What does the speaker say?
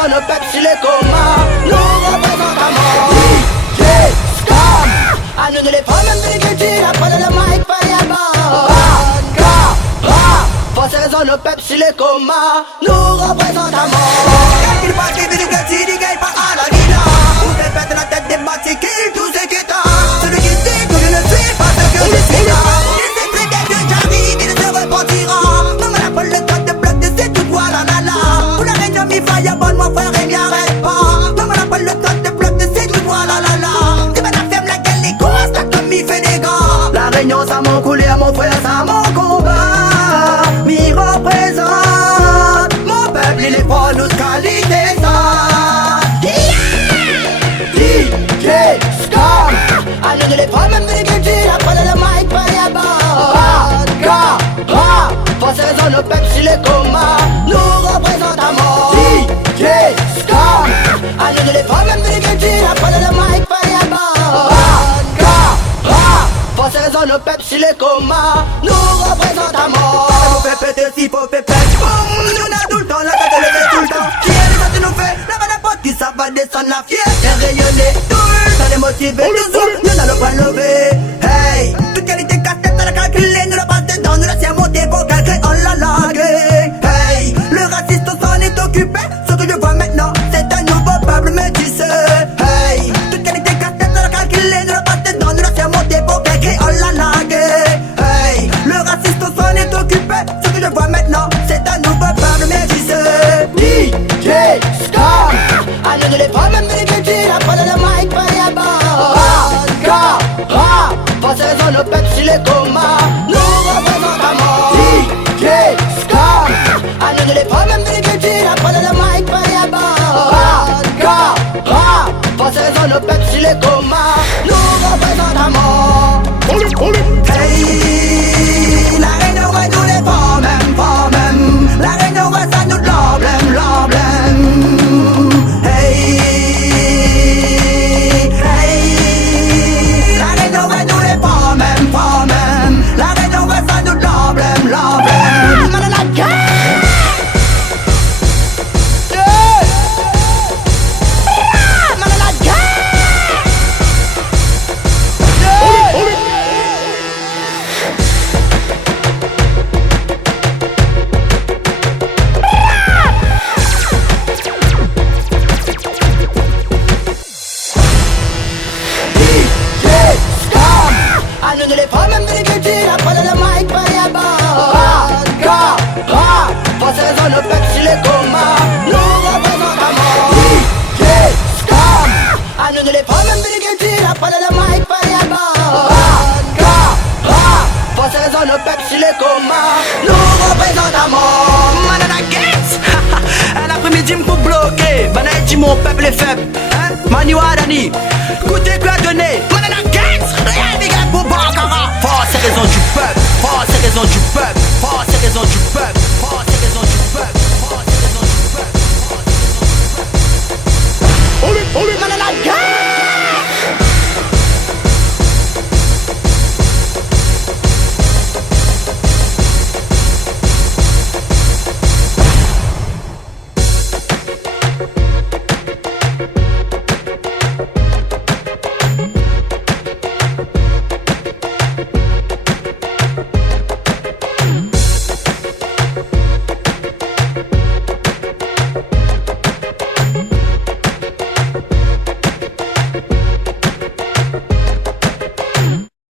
raisons le peuple sur les comas. Nous représentons mort. DJ Scam, à nous les femmes même de l'écriture, après le mic par les bords. Pour ces raisons le peuple sur les comas. Nous représentons mort. Il passe des vidéos que tu dis qu'il pas à la vida. Où fait pète la tête des bâtis, kill tous ceux qui t'ont. Celui qui dit que je ne suis pas ce que je suis là. Il sait très bien que j'arrive, il ne se repentira. Non mais la folle le code de bloc de c'est tout voilà la la. Pour la région mi faille bonne mon frère et m'y arrête pas. Non mais la folle le code de bloc de c'est tout voilà la la. Tu vas la ferme la gueule les grosses, t'as comme il fait des gars. La réunion ça m'en coulé à mon frère, ça m'en combat. M'y représente, mon peuple il est pas notre qualité ça. DJ Scam, à nous les femmes même de l'écriture, après le mic par les bords. Pour ces raisons le peuple sur les comas. Nous représentons mort. DJ Scam, à nous les femmes même de l'écriture, après le mic par les bords. Pour ces raisons le peuple sur les comas. Nous représentons mort. Faut faire péter si faut faire péter. Nous n'a tout le temps, la tête elle fait tout le temps. Qui est les autres nous fait, la bonne porte qui ça va descendre la fierté rayonner. Tout ça les motiver, nous n'allons pas lever. Hey, toute qualité casse-tête on l'a calculé, nous la passe dedans, nous la tiens monter pour calculer, on l'a largué. Hey, le raciste on s'en est occupé. Ce que je vois maintenant, c'est un nouveau peuple métissé. Hey, toute qualité casse-tête on l'a calculé, nous la passe dedans, nous la tiens monter pour calculer, on l'a largué. Hey, le raciste on s'en est occupé. Ce que je vois maintenant, c'est un nouveau peuple métissé. DJ Scam, à nous les femmes même de l'écriture, après le mic par les bords. Pour ces raisons le peuple sur les comas. Nous représentons mort. DJ Scam, à nous les femmes même de l'écriture, après le mic par les bords. Pour ces raisons le peuple sur les comas. Nous représentons mort. Hey, la reine ouais nous les femmes même, pas même. La reine ouais ça nous l'emblème, l'emblème. Hey, hey, la reine ouais nous les femmes même, pas même. La reine ouais ça nous l'emblème, l'emblème. Man la guerre. Man la guerre. À nous les femmes même de l'écriture, après le mic par les bords. Pour ces raisons le peuple sur les comas. Nous représentons mort. DJ Scam, à nous les femmes même de l'écriture, après le mic par les bords. Pour ces raisons le peuple sur les comas. Nous représentons mort. Manana Gates. Un après-midi pour bloquer. Banaï dit mon peuple est faible. Manu Adani, écoutez quoi donner. Manana Gates. Rien les gars pour Bakara. Force et raison du peuple. Force et raison du peuple. Force et raison du peuple.